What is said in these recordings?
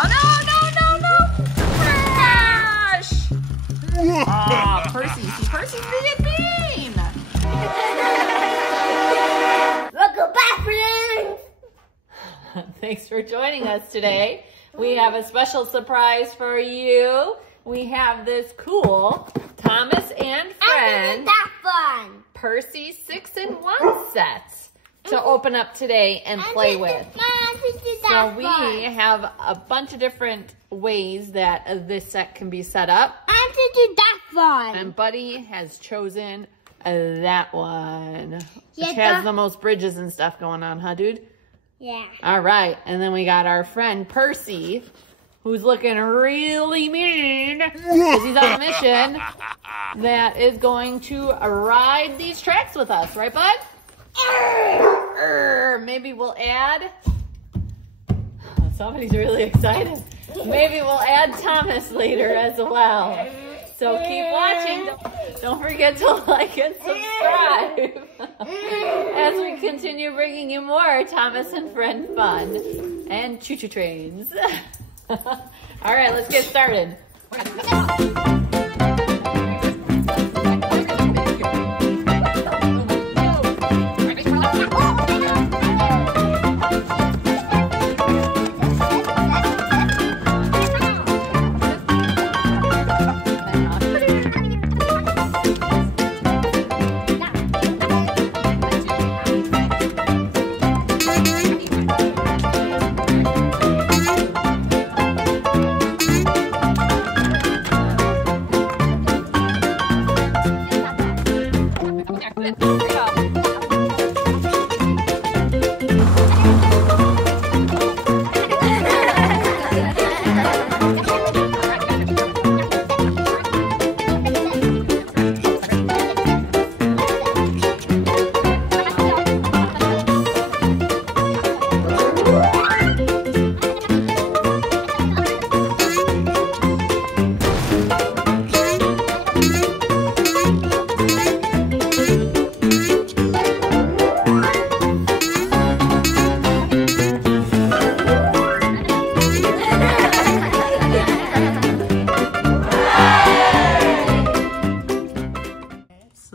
Oh no! Crash! Oh, Percy. See, Percy's being mean. Welcome back, friends. Thanks for joining us today. We have a special surprise for you. We have this cool Thomas and Friend That fun. Percy 6-in-1 sets to open up today and play with. So we have a bunch of different ways that this set can be set up. I'm to do that fun. And Buddy has chosen that one. Yeah, Which has the most bridges and stuff going on, huh, dude? Yeah. All right. And then we got our friend Percy, who's looking really mean because he's on a mission that is going to ride these tracks with us. Right, Bud? Maybe we'll add... Somebody's really excited. Maybe we'll add Thomas later as well. So keep watching. Don't forget to like and subscribe as we continue bringing you more Thomas and Friend fun and choo-choo trains. All right, let's get started.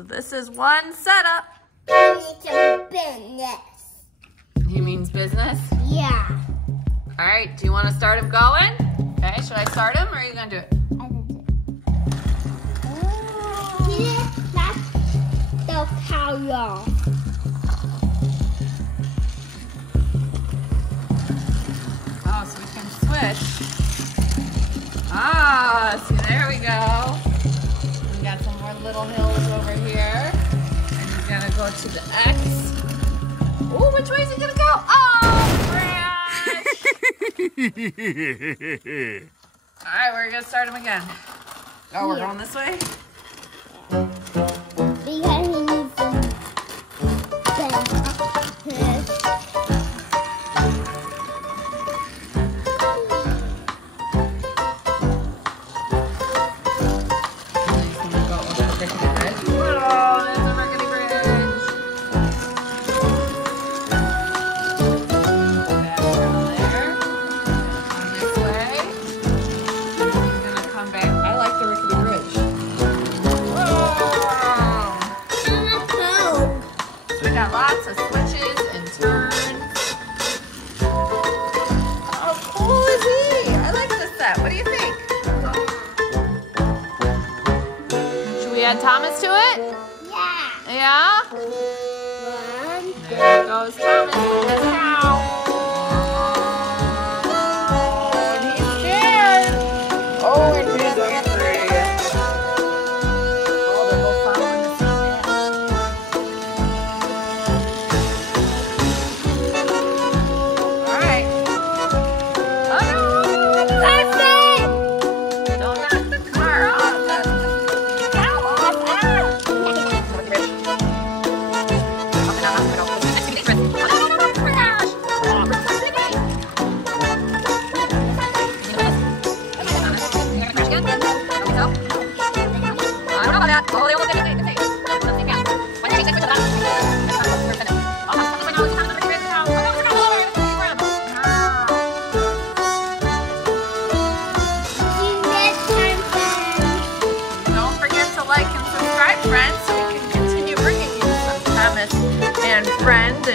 This is one setup. Business. He means business? Yeah. All right, do you want to start him going? Okay, should I start him or are you going to do it? That's the power. Oh, so we can switch. Ah, see, there we go. We got some more little hills over here. And he's going to go to the X. Oh, which way is he going to go? Oh, crash! All right, we're going to start him again. Oh, we're going this way? Because he needs some Lots of switches and turns. How cool is he? I like this set. What do you think? Should we add Thomas to it? Yeah. Yeah? There goes Thomas with his house. And he's scared. Oh, and he's angry. Oh, they're both following the same path.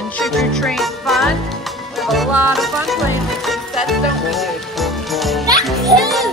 and trick-or-treat fun. We have a lot of fun playing with these sets, don't we, dude? That's